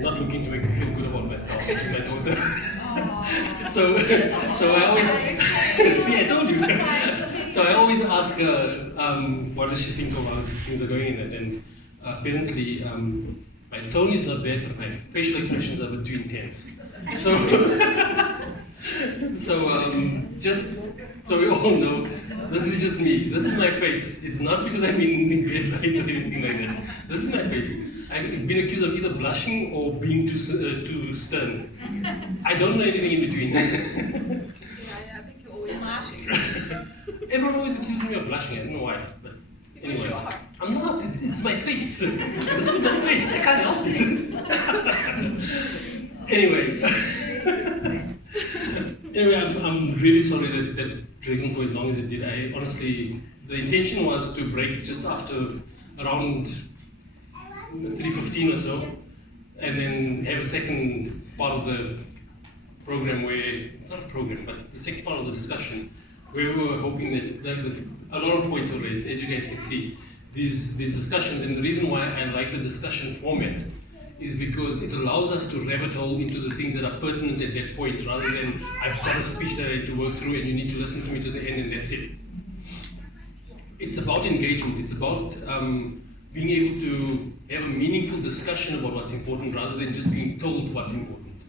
not looking to make me feel good about myself, which is my daughter. so I always, see, I told you. So I always ask her, what does she think of how things are going in it? And apparently, my tone is not bad, but my facial expressions are a bit too intense. Just so we all know, this is just me. This is my face. It's not because I'm in bed right or anything like that. This is my face. I've been accused of either blushing or being too stern. I don't know anything in between. Yeah, I think you're always blushing. Everyone always accuses me of blushing. I don't know why. But anyway, I'm not. It's my face. This is my face. I can't help it. Anyway, I'm really sorry that dragged for as long as it did. I honestly, the intention was to break just after around 3:15 or so, and then have a second part of the program where, it's not a program, but the second part of the discussion, where we were hoping that a lot of points were raised, as you guys can see, these discussions, and the reason why I like the discussion format is because it allows us to rabbit hole into the things that are pertinent at that point, rather than I've got a speech that I need to work through and you need to listen to me to the end and that's it. It's about engagement. It's about being able to have a meaningful discussion about what's important rather than just being told what's important.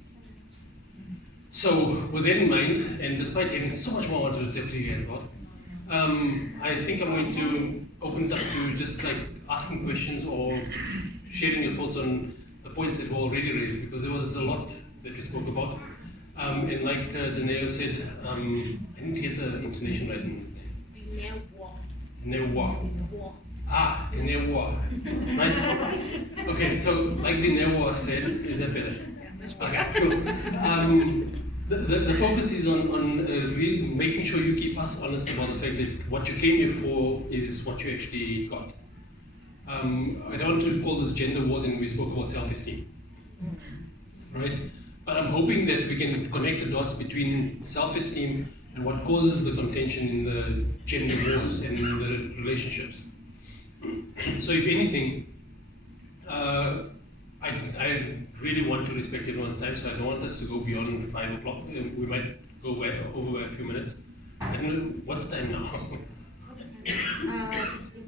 So with that in mind, and despite having so much more to talk to you guys about, I think I'm going to open it up to just like asking questions or sharing your thoughts on the points that were already raised, because there was a lot that we spoke about. And like Dineo said, I didn't get the intonation right. Dineo. Ah, Dineo. Right? Okay, so like Dineo said, is that better? Okay, cool. The focus is on really making sure you keep us honest about the fact that what you came here for is what you actually got. I don't want to call this gender wars, and we spoke about self-esteem, right? But I'm hoping that we can connect the dots between self-esteem and what causes the contention in the gender wars and in the relationships. So if anything, I really want to respect everyone's time, so I don't want us to go beyond 5 o'clock. We might go over a few minutes. I don't know, what's the time now? 16:42.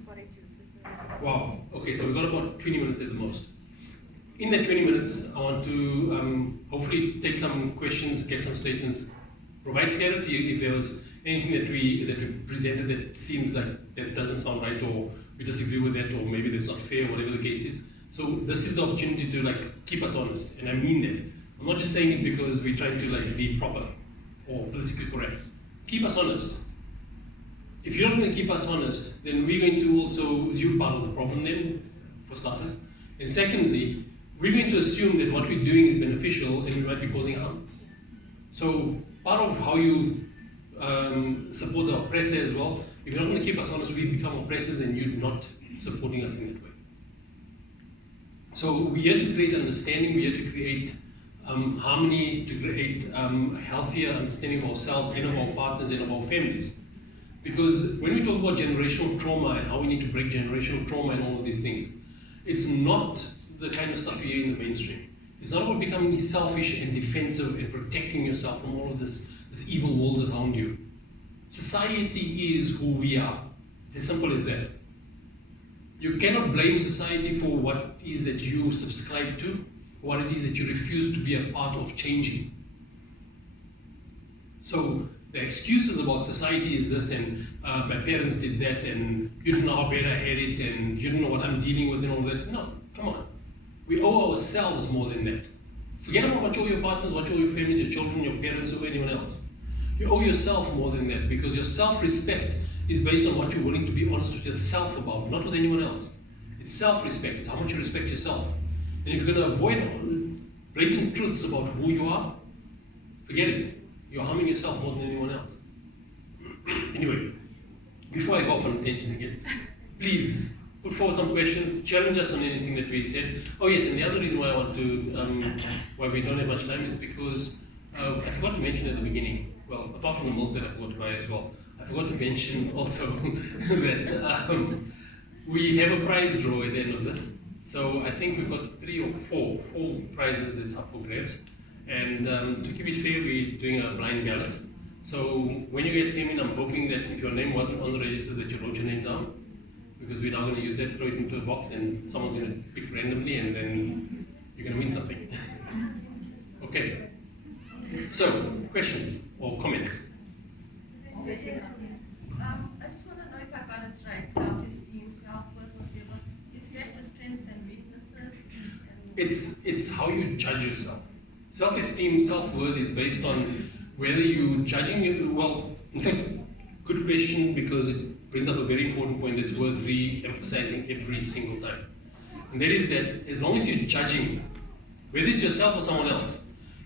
Wow, okay, so we've got about 20 minutes at the most. In that 20 minutes, I want to hopefully take some questions, get some statements, provide clarity if there was anything that we presented that seems like that doesn't sound right, or we disagree with that, or maybe that's not fair, whatever the case is. So this is the opportunity to like keep us honest, and I mean that. I'm not just saying it because we're trying to like be proper or politically correct. Keep us honest. If you're not going to keep us honest, then we're going to also, you're part of the problem then, for starters. And secondly, we're going to assume that what we're doing is beneficial and we might be causing harm. So part of how you support the oppressor as well, if you're not going to keep us honest, we become oppressors and you're not supporting us in that way. So we're here to create understanding, we're here to create harmony, to create a healthier understanding of ourselves and of our partners and of our families. Because when we talk about generational trauma and how we need to break generational trauma and all of these things, it's not the kind of stuff you hear in the mainstream. It's not about becoming selfish and defensive and protecting yourself from all of this evil world around you. Society is who we are. It's as simple as that. You cannot blame society for what it is that you subscribe to, what it is that you refuse to be a part of changing. So the excuses about society is this, and my parents did that, and you don't know how bad I had it, and you don't know what I'm dealing with and all that. No, come on. We owe ourselves more than that. Forget about what you owe your partners, what you owe your families, your children, your parents, or anyone else. You owe yourself more than that, because your self-respect is based on what you're willing to be honest with yourself about, not with anyone else. It's self-respect, it's how much you respect yourself. And if you're going to avoid blatant truths about who you are, forget it. You're harming yourself more than anyone else. Anyway, before I go off on a tangent again, please put forward some questions, challenge us on anything that we said. Oh yes, and the other reason why I want to, why we don't have much time is because I forgot to mention at the beginning, well, apart from the milk that I forgot to buy as well, I forgot to mention also that we have a prize draw at the end of this. So I think we've got four prizes that's up for grabs. And to keep it fair, we're doing a blind ballot. So when you guys came in, I'm hoping that if your name wasn't on the register, that you wrote your name down. Because we're now going to use that, throw it into a box, and someone's going to pick randomly, and then you're going to win something. Okay. So, questions or comments? I just want to know if I got it right. Self-esteem, self-worth, whatever. Is that your strengths and weaknesses? It's how you judge yourself. Self-esteem, self-worth is based on whether you're judging you. Well, in fact, good question, because it brings up a very important point that's worth re-emphasizing every single time. And that is that as long as you're judging, whether it's yourself or someone else,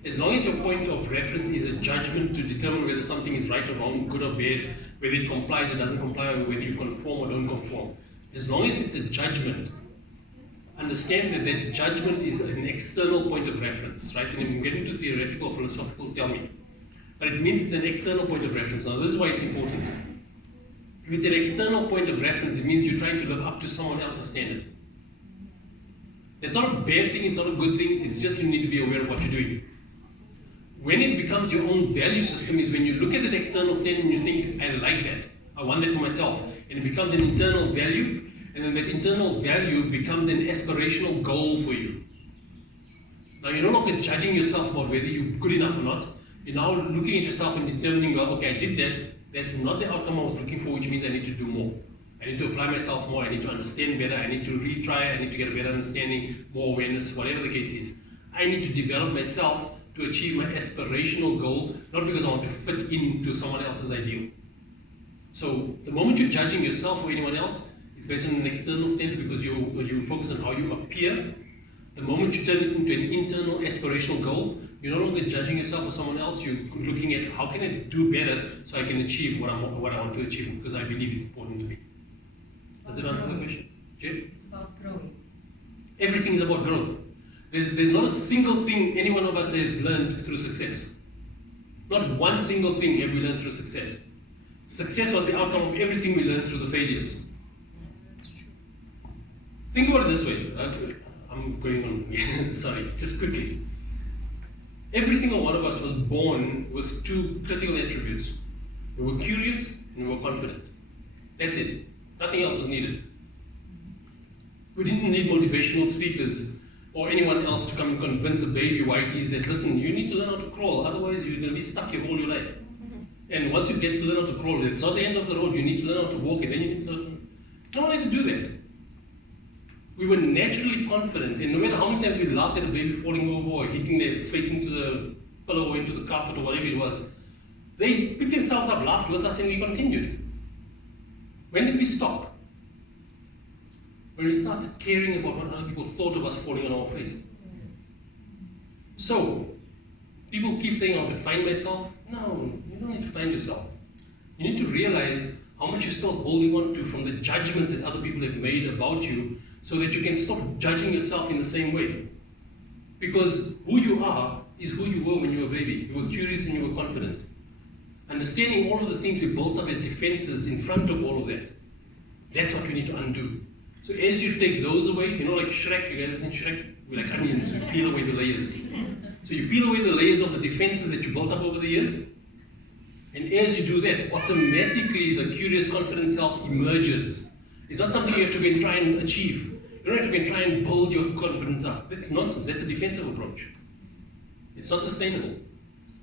as long as your point of reference is a judgment to determine whether something is right or wrong, good or bad, whether it complies or doesn't comply, or whether you conform or don't conform, as long as it's a judgment, understand that that judgment is an external point of reference, right? And if you get into theoretical or philosophical, tell me. But it means it's an external point of reference. Now, this is why it's important. If it's an external point of reference, it means you're trying to live up to someone else's standard. It's not a bad thing, it's not a good thing, it's just you need to be aware of what you're doing. When it becomes your own value system is when you look at that external standard and you think, I like that, I want that for myself. And it becomes an internal value, and then that internal value becomes an aspirational goal for you. Now, you're no longer judging yourself about whether you're good enough or not. You're now looking at yourself and determining, well, okay, I did that. That's not the outcome I was looking for, which means I need to do more. I need to apply myself more. I need to understand better. I need to retry. I need to get a better understanding, more awareness, whatever the case is. I need to develop myself to achieve my aspirational goal, not because I want to fit into someone else's ideal. So the moment you're judging yourself or anyone else, it's based on an external standard because you focus on how you appear. The moment you turn it into an internal aspirational goal, you're no longer judging yourself or someone else. You're looking at how can I do better so I can achieve what I want to achieve because I believe it's important to me. Does that answer the question? Jay? It's about growing. Everything's about growth. There's not a single thing any one of us have learned through success. Not one single thing have we learned through success. Success was the outcome of everything we learned through the failures. That's true. Think about it this way. I'm going on, sorry, just quickly. Every single one of us was born with two critical attributes. We were curious and we were confident. That's it. Nothing else was needed. We didn't need motivational speakers or anyone else to come and convince a baby whiteies that, listen, you need to learn how to crawl, otherwise you're going to be stuck here all your life. And once you get to learn how to crawl, it's not the end of the road, you need to learn how to walk, and then you need to learn. No one had to do that. We were naturally confident, and no matter how many times we laughed at a baby falling over or hitting their face into the pillow or into the carpet or whatever it was, they picked themselves up, laughed with us, and we continued. When did we stop? When we started caring about what other people thought of us falling on our face. So, people keep saying, I'll define myself. No, you don't need to find yourself. You need to realize how much you're still holding on to from the judgments that other people have made about you so that you can stop judging yourself in the same way. Because who you are is who you were when you were a baby. You were curious and you were confident. Understanding all of the things we built up as defenses in front of all of that, that's what we need to undo. So as you take those away, you know, like Shrek, you guys seen Shrek? We're like onions, you peel away the layers. So you peel away the layers of the defenses that you built up over the years, and as you do that, automatically the curious, confident self emerges. It's not something you have to go and try and achieve. You don't have to go and try and build your confidence up. That's nonsense, that's a defensive approach. It's not sustainable.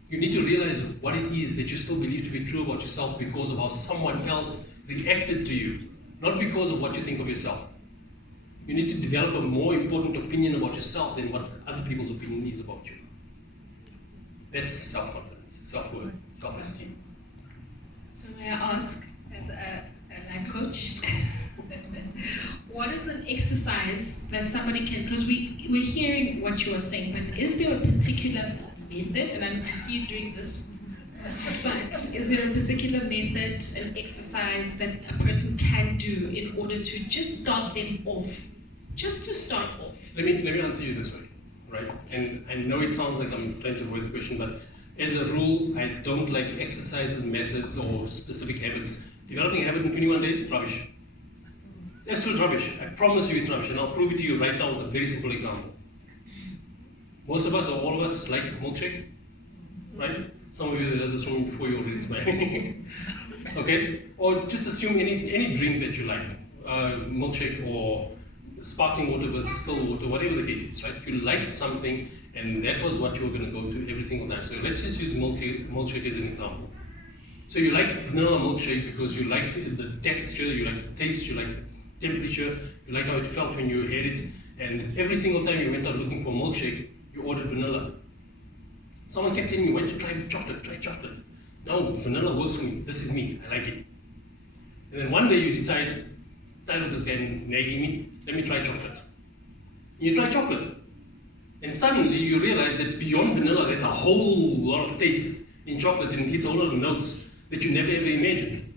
You need to realize what it is that you still believe to be true about yourself because of how someone else reacted to you, not because of what you think of yourself. You need to develop a more important opinion about yourself than what other people's opinion is about you. That's self-confidence, self-worth, self-esteem. So may I ask, as a life coach, what is an exercise that somebody can, because we're hearing what you are saying, but is there a particular method, and I see you doing this, but is there a particular method, an exercise that a person can do in order to just start them off, just to start off? Let me answer you this way, right? And I know it sounds like I'm trying to avoid the question, but as a rule, I don't like exercises, methods, or specific habits. Developing a habit in 21 days, rubbish. It's absolute rubbish. I promise you it's rubbish, and I'll prove it to you right now with a very simple example. Most of us, or all of us, like milkshake, right? Some of you that heard this from before, you already smiling. Okay? Or just assume any drink that you like, milkshake or sparkling water versus still water, whatever the case is, right? You liked something, and that was what you were going to go to every single time. So let's just use milkshake as an example. So you like vanilla milkshake because you liked the texture, you like the taste, you like the temperature, you like how it felt when you had it, and every single time you went out looking for milkshake, you ordered vanilla. Someone kept telling you, why don't you try chocolate, try chocolate. No, vanilla works for me, this is me, I like it. And then one day you decide, tired of this guy nagging me, let me try chocolate. And you try chocolate. And suddenly you realize that beyond vanilla, there's a whole lot of taste in chocolate, and it hits a whole lot of notes that you never ever imagined.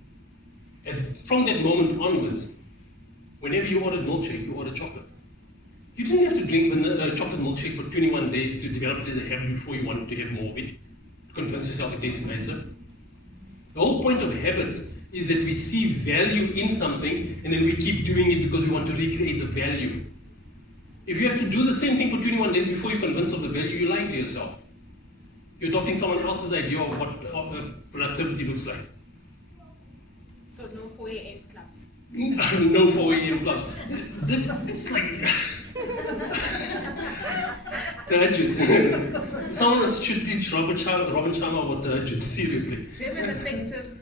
And from that moment onwards, whenever you ordered milkshake, you ordered chocolate. You didn't have to drink chocolate milkshake for 21 days to develop it as a habit before you wanted to have more of it, to convince yourself it tastes nicer. The whole point of habits is that we see value in something and then we keep doing it because we want to recreate the value. If you have to do the same thing for 21 days before you're convinced of the value, you're lying to yourself. You're adopting someone else's idea of what productivity looks like. So no 4 a.m. clubs. No 4 a.m. clubs. It's like Turgid. Someone should teach Robin Sharma about Turgid, seriously. 7 effective.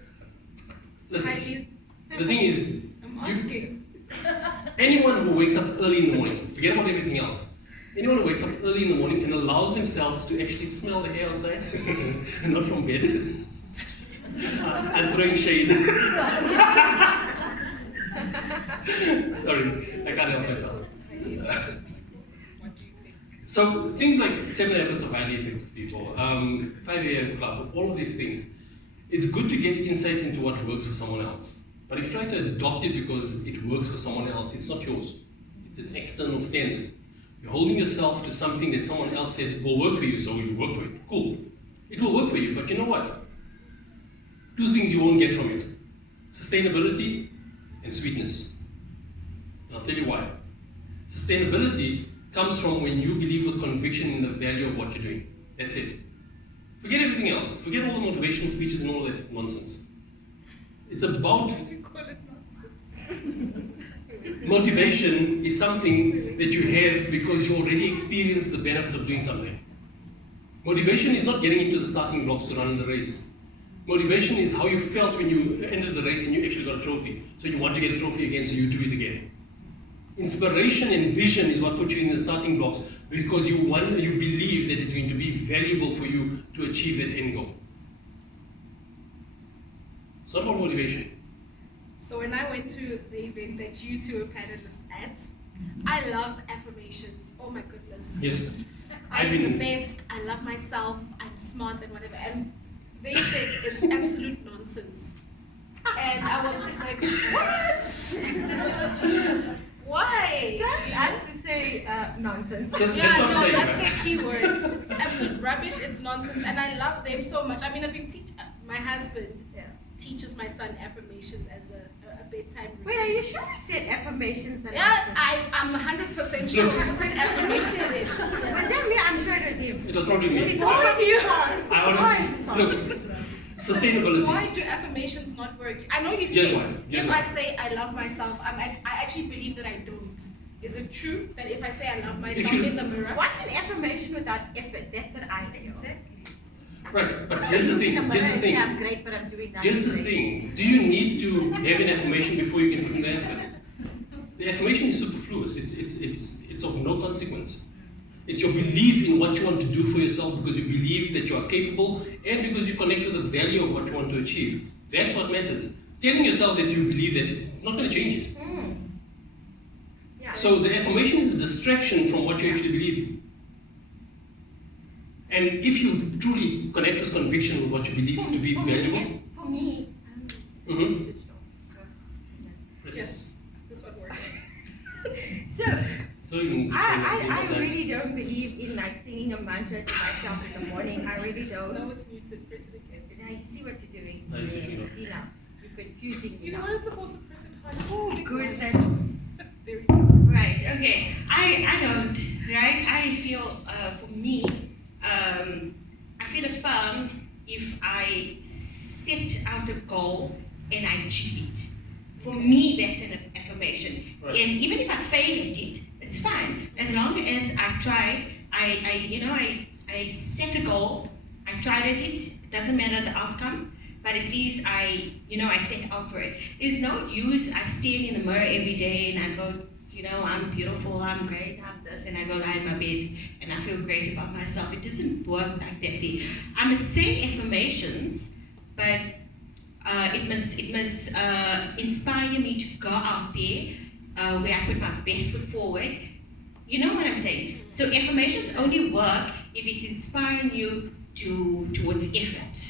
Listen, the thing is, I'm asking. Anyone who wakes up early in the morning, forget about everything else. Anyone who wakes up early in the morning and allows themselves to actually smell the air outside, not from bed. I'm throwing shade. Sorry, I can't help myself. So things like 7 habits of highly effective people, 5 a.m. club, all of these things, it's good to get insights into what works for someone else. But if you try to adopt it because it works for someone else, it's not yours. It's an external standard. You're holding yourself to something that someone else said will work for you, so you work for it. Cool. It will work for you, but you know what? 2 things you won't get from it. Sustainability and sweetness. And I'll tell you why. Sustainability comes from when you believe with conviction in the value of what you're doing. That's it. Forget everything else. Forget all the motivation speeches and all that nonsense. It's about... You call it nonsense. Motivation is something that you have because you already experienced the benefit of doing something. Motivation is not getting into the starting blocks to run the race. Motivation is how you felt when you entered the race and you actually got a trophy. So you want to get a trophy again, so you do it again. Inspiration and vision is what puts you in the starting blocks because you believe that it's going to be valuable for you to achieve that end goal. It's not about motivation. So when I went to the event that you two were panelists at, I love affirmations. Oh my goodness. Yes. I'm the best, I love myself, I'm smart and whatever. And they said it's absolute nonsense. And I was like, what? Why? Trust us to say nonsense. So Yeah, that's what I'm no, saying. that's their key word. It's absolute rubbish, it's nonsense, and I love them so much. I mean, I've been my husband teaches my son affirmations as a bedtime routine. Wait, are you sure you said affirmations and Yeah, nonsense? I'm 100% sure you said affirmations. Was that me? I'm sure it was you. It was probably me. It's always you. I honestly, look, sustainability. Why do affirmations not work? I know you Yes, said why? Yes, if why? I say I love myself, I actually believe that I don't. Is it true that if I say I love myself in the mirror? What's an affirmation without effort? That's what I think. Exactly. Right, but here's the thing. Here's the thing. I'm great, but I'm doing nothing. Here's the thing. Do you need to have an affirmation before you can put in the effort? The affirmation is superfluous. It's of no consequence. It's your belief in what you want to do for yourself because you believe that you are capable and because you connect with the value of what you want to achieve. That's what matters. Telling yourself that you believe that is not going to change it. Yeah. So the affirmation is a distraction from what you actually believe. And if you truly connect with conviction with what you believe to be valuable, For me, Mhm. Yes. This one works. So so you can I really don't believe in like singing a mantra to myself in the morning. I really don't. No, it's muted. Press it again. Now you see what you're doing. I see. See now, you're confusing me. You know now. what? It's supposed to press it hard. Oh goodness. achieve it. For me, that's an affirmation. Right. And even if I fail at it, it's fine. As long as I try, I set a goal, I tried at it, it doesn't matter the outcome, but at least I set out for it. There's no use I stand in the mirror every day and I go, I'm beautiful, I'm great, I'm this, and I go lie in my bed and I feel great about myself. It doesn't work like that. I must say affirmations, but it must inspire me to go out there where I put my best foot forward. You know what I'm saying? So affirmations only work if it's inspiring you towards effort.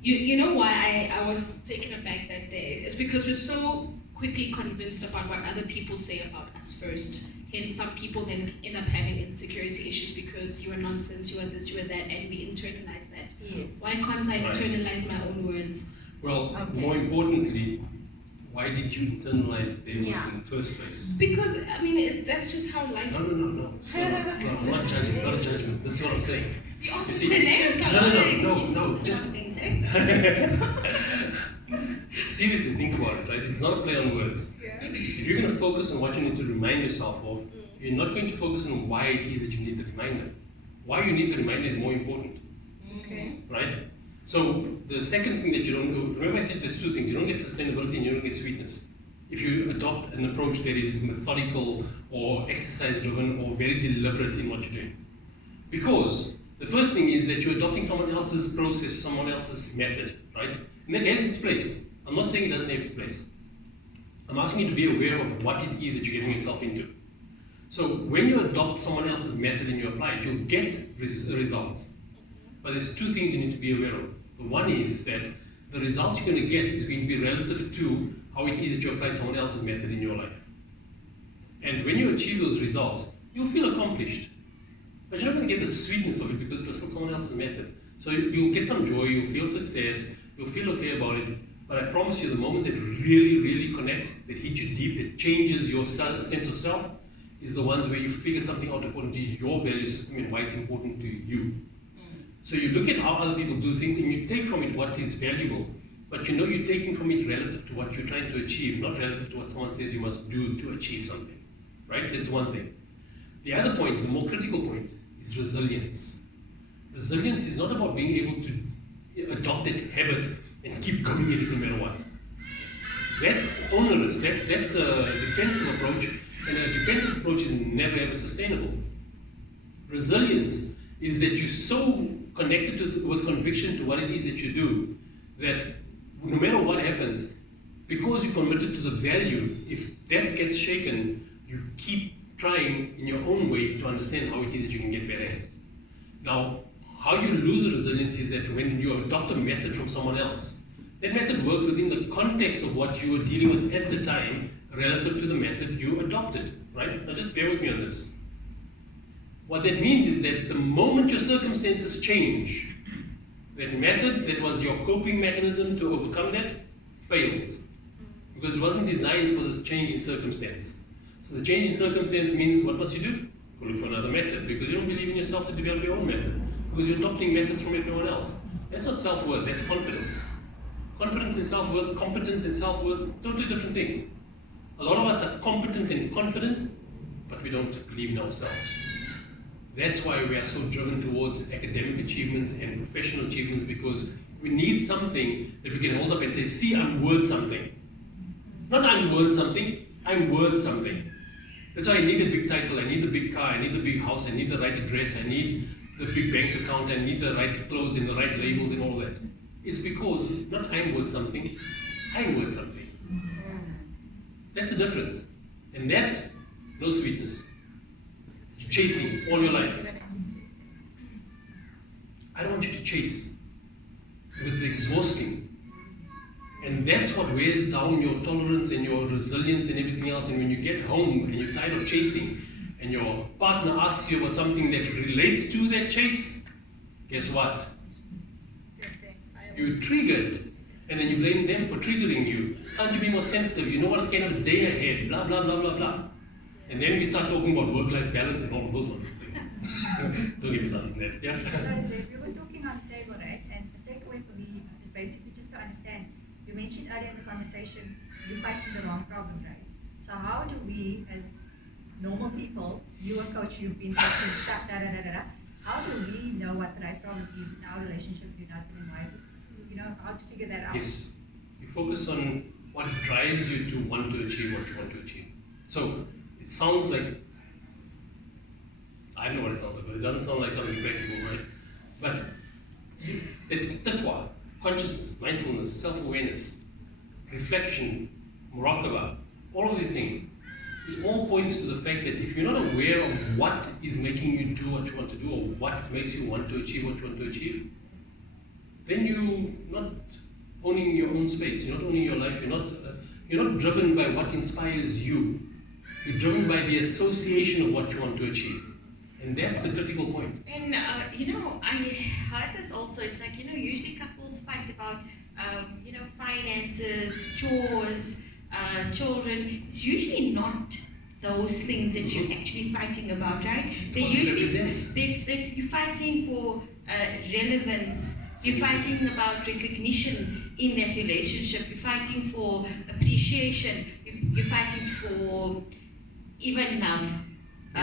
You know why I was taken aback that day? It's because we're so quickly convinced about what other people say about us first. Hence, some people then end up having insecurity issues because you are nonsense, you are this, you are that, and we internalize that. Yes. Why can't I internalize my own words? Well, Okay. more importantly, why did you internalize their words Yeah. in the first place? Because, I mean, that's just how life... No. I'm not judging. It's not a judgment. This is what I'm saying. You asked You me see, questions, no. Just Things, eh? seriously think about it, right? It's not a play on words. Yeah. If you're going to focus on what you need to remind yourself of, you're not going to focus on why it is that you need the reminder. Why you need the reminder is more important, Okay. right? So the second thing that you don't do, remember I said there's two things. You don't get sustainability and you don't get sweetness. If you adopt an approach that is methodical or exercise-driven or very deliberate in what you're doing. Because the first thing is that you're adopting someone else's process, someone else's method, right? And that has its place. I'm not saying it doesn't have its place. I'm asking you to be aware of what it is that you're getting yourself into. So when you adopt someone else's method and you apply it, you'll get results. But there's two things you need to be aware of. The one is that the results you're going to get is going to be relative to how it is that you applied someone else's method in your life. And when you achieve those results, you'll feel accomplished. But you're not going to get the sweetness of it because it was still someone else's method. So you'll get some joy, you'll feel success, you'll feel okay about it. But I promise you, the moments that really, really connect, that hit you deep, that changes your sense of self, is the ones where you figure something out according to your value system and why it's important to you. So you look at how other people do things and you take from it what is valuable, but you know you're taking from it relative to what you're trying to achieve, not relative to what someone says you must do to achieve something, right? That's one thing. The other point, the more critical point, is resilience. Resilience is not about being able to adopt that habit and keep going at it no matter what. That's onerous, that's a defensive approach, and a defensive approach is never ever sustainable. Resilience is that you're so connected with conviction to what it is that you do, that no matter what happens, because you're committed to the value, if that gets shaken, you keep trying in your own way to understand how it is that you can get better at it. Now, how you lose the resilience is that when you adopt a method from someone else, that method worked within the context of what you were dealing with at the time relative to the method you adopted, right? Now just bear with me on this. What that means is that the moment your circumstances change, that method that was your coping mechanism to overcome that fails. Because it wasn't designed for this change in circumstance. So the change in circumstance means what must you do? Go look for another method because you don't believe in yourself to develop your own method. Because you're adopting methods from everyone else. That's not self-worth, that's confidence. Confidence and self-worth, competence and self-worth, totally different things. A lot of us are competent and confident, but we don't believe in ourselves. That's why we are so driven towards academic achievements and professional achievements, because we need something that we can hold up and say, see, I'm worth something. Not I'm worth something, I'm worth something. That's why I need a big title, I need a big car, I need a big house, I need the right address, I need the big bank account, I need the right clothes and the right labels and all that. It's because not I'm worth something, I'm worth something. That's the difference. And that, no sweetness. Chasing all your life. I don't want you to chase because it's exhausting. And that's what wears down your tolerance and your resilience and everything else. And when you get home and you're tired of chasing and your partner asks you about something that relates to that chase, guess what? You're triggered. And then you blame them for triggering you. Can't you be more sensitive? You know what kind of day ahead, blah, blah, blah, blah, blah. And then we start talking about work-life balance and all of those wonderful things. Don't give me something like that, yeah? So, we were talking on the table, right? And the takeaway for me is basically just to understand. You mentioned mentioned earlier in the conversation, you're fighting the wrong problem, right? So how do we, as normal people, you a coach, you've been coaching stuff, how do we know what the right problem is in our relationship with your husband and wife? You know, how to figure that out? Yes. You focus on what drives you to want to achieve what you want to achieve. So it sounds like, I don't know what it sounds like, but it doesn't sound like something practical, right? But the taqwa, consciousness, mindfulness, self-awareness, reflection, muraqabah, all of these things, it all points to the fact that if you're not aware of what is making you do what you want to do, or what makes you want to achieve what you want to achieve, then you're not owning your own space, you're not owning your life, you're not driven by what inspires you, you're driven by the association of what you want to achieve. And that's the critical point. And you know, I heard this also. It's like, you know, usually couples fight about you know, finances, chores, children. It's usually not those things that you're actually fighting about, right? They're usually you're fighting for relevance. You're fighting about recognition in that relationship. You're fighting for appreciation. You're fighting for even love.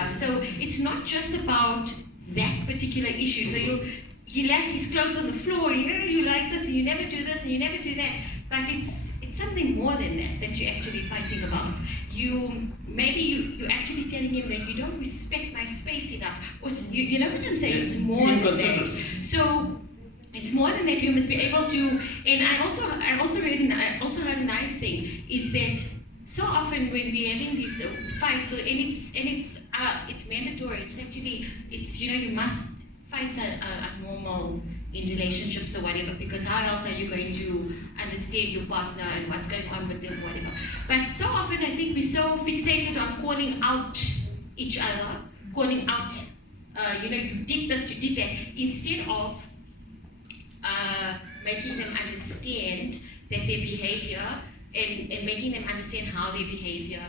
So it's not just about that particular issue. So he left his clothes on the floor, and you like this, and you never do this, and you never do that. But it's something more than that you're actually fighting about. Maybe you're actually telling him that you don't respect my space enough. Or you know what I'm saying? Yes. It's more than that. So it's more than that. You must be able to. And I also heard a nice thing is that so often when we're having these fights, and it's mandatory. It's you know, you must fights are normal in relationships or whatever, because how else are you going to understand your partner and what's going on with them, whatever. But so often I think we're so fixated on calling out each other, calling out, you know, you did this, you did that, instead of making them understand that their behavior and making them understand how their behavior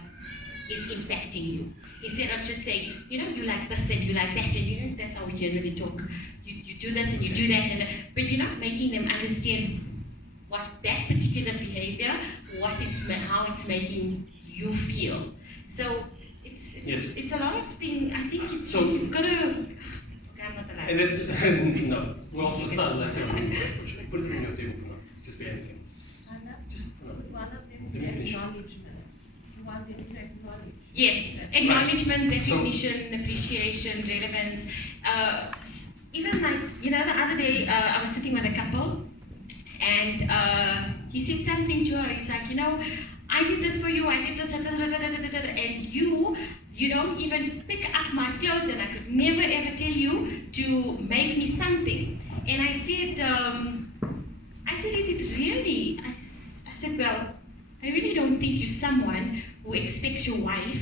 is impacting you. Instead of just saying, you know, you like this and you like that, and you know, that's how we generally talk. You do this and you do that, but you're not making them understand what that particular behavior, how it's making you feel. So it's a lot of things. I think you've got to. I'm not allowed. And that's no. Well, for starters, I said put it in your table for now. Just behind the camera. Hana, Just for now. one of them is acknowledgement. You want them to acknowledge. Yes, acknowledgement, recognition, appreciation, relevance. Even like, you know, the other day I was sitting with a couple, and he said something to her. He's like, you know, I did this for you, I did this, and you don't even pick up my clothes, and I could never ever tell you to make me something. And I said, is it really? I said, well, I really don't think you're someone who expects your wife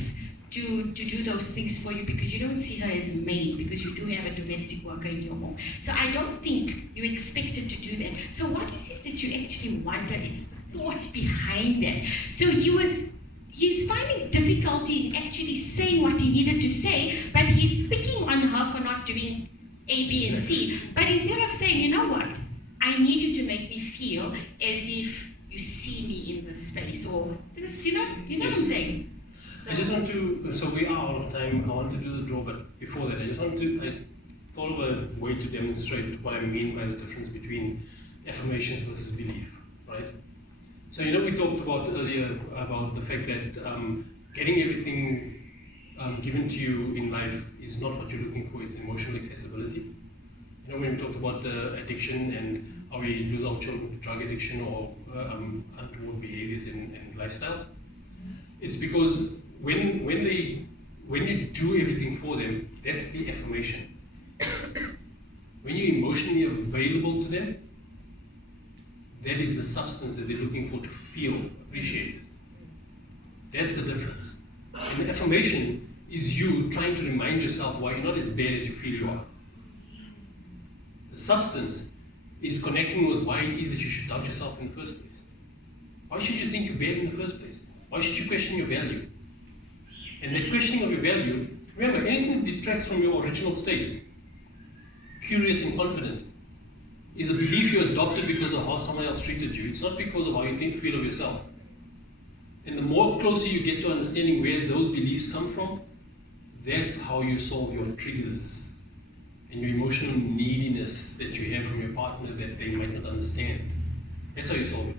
to do those things for you, because you don't see her as a maid, because you do have a domestic worker in your home. So I don't think you expect her to do that. So what is it that you actually wonder? It's the thought behind that. So he's finding difficulty in actually saying what he needed to say, but he's picking on her for not doing A, B, and C. But instead of saying, you know what, I need you to make me feel as if you see me in this space, or this, you know what I'm saying? So, I just want to, so we are out of time. I want to do the draw, but before that, I thought of a way to demonstrate what I mean by the difference between affirmations versus belief, right? So, you know, we talked about earlier about the fact that getting everything given to you in life is not what you're looking for, it's emotional accessibility. You know, when we talked about addiction and how we lose our children to drug addiction or untoward behaviors and lifestyles, it's because when you do everything for them, that's the affirmation. When you're emotionally available to them, that is the substance that they're looking for to feel appreciated. That's the difference. And the affirmation is you trying to remind yourself why you're not as bad as you feel you are. The substance is connecting with why it is that you should doubt yourself in the first place. Why should you think you're bad in the first place? Why should you question your value? And that questioning of your value, remember, anything that detracts from your original state, curious and confident, is a belief you adopted because of how someone else treated you. It's not because of how you think, feel of yourself. And the more closer you get to understanding where those beliefs come from, that's how you solve your triggers and your emotional neediness that you have from your partner that they might not understand. That's how you solve it.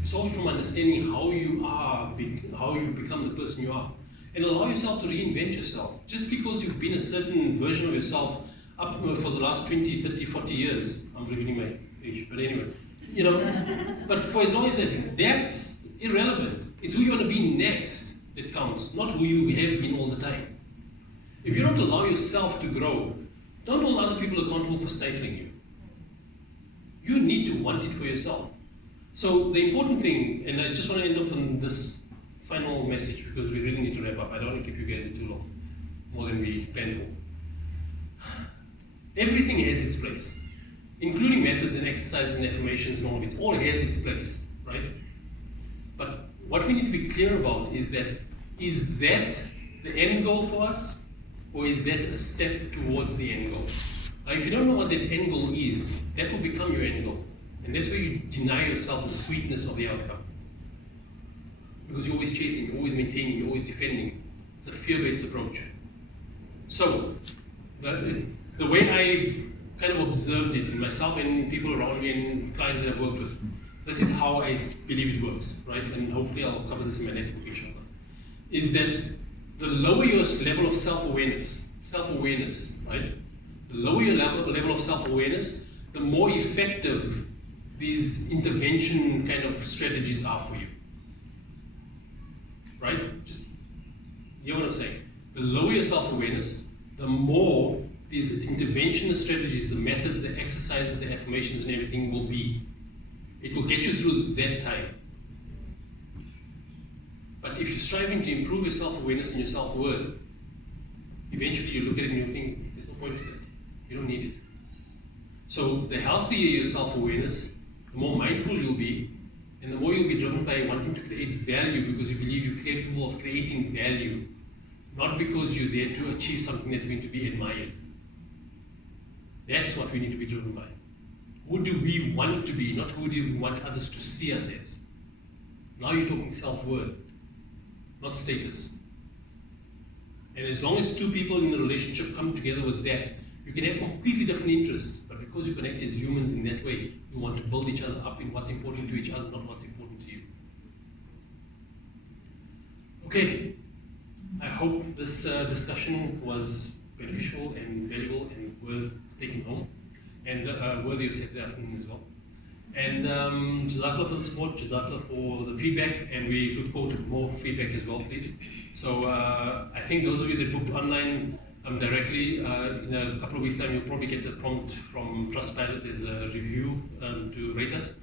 You solve it from understanding how you are, how you become the person you are. And allow yourself to reinvent yourself. Just because you've been a certain version of yourself up for the last 20, 30, 40 years, I'm revealing my age, but anyway, you know, but for as long as that's irrelevant. It's who you want to be next that counts, not who you have been all the time. If you don't allow yourself to grow, don't hold other people accountable for stifling you. You need to want it for yourself. So the important thing, and I just want to end off on this final message because we really need to wrap up. I don't want to keep you guys too long, more than we planned for. Everything has its place, including methods and exercises and affirmations and all of it. All has its place, right? But what we need to be clear about is that the end goal for us, or is that a step towards the end goal? Now, if you don't know what that end goal is, that will become your end goal. And that's where you deny yourself the sweetness of the outcome. Because you're always chasing, you're always maintaining, you're always defending. It's a fear-based approach. So, the way I've kind of observed it in myself and in people around me and clients that I've worked with, this is how I believe it works, right? And hopefully I'll cover this in my next book, inshallah. Is that the lower your level of self-awareness, right? The lower your level of self-awareness, the more effective these intervention kind of strategies are for you. Right? Just, you know what I'm saying? The lower your self-awareness, the more these intervention strategies, the methods, the exercises, the affirmations and everything will be. It will get you through that time. But if you're striving to improve your self-awareness and your self-worth, eventually you look at it and you think, there's no point to that. You don't need it. So the healthier your self-awareness, the more mindful you'll be, and the more you'll be driven by wanting to create value because you believe you're capable of creating value, not because you're there to achieve something that's going to be admired. That's what we need to be driven by. Who do we want to be, not who do we want others to see us as? Now you're talking self-worth, not status. And as long as two people in a relationship come together with that, you can have completely different interests, but because you connect as humans in that way, you want to build each other up in what's important to each other, not what's important to you. Okay, I hope this discussion was beneficial and valuable and worth taking home, and worthy of Saturday afternoon as well. And Jazakallah for the support, Jazakallah for the feedback, and we look forward to more feedback as well, please. So I think those of you that booked online directly, in a couple of weeks' time, you'll probably get a prompt from Trustpilot as a review to rate us.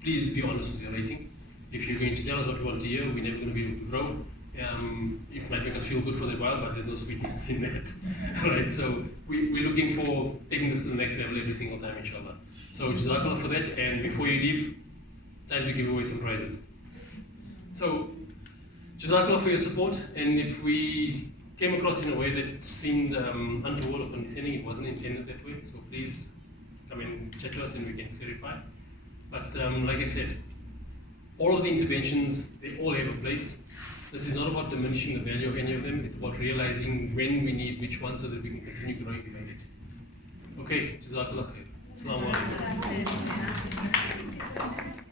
Please be honest with your rating. If you're going to tell us what you want to hear, we're never going to be able to grow. It might make us feel good for a while, but there's no sweetness in that. Right? So we're looking for taking this to the next level every single time, inshallah. So Jazakallah for that, and before you leave, time to give away some prizes. So Jazakallah for your support, and if we came across in a way that seemed untoward or condescending, it wasn't intended that way, so please come and chat to us and we can clarify. But like I said, all of the interventions, they all have a place. This is not about diminishing the value of any of them, it's about realizing when we need which one so that we can continue growing behind it. Okay, Jazakallah khair. Assalamu alaikum.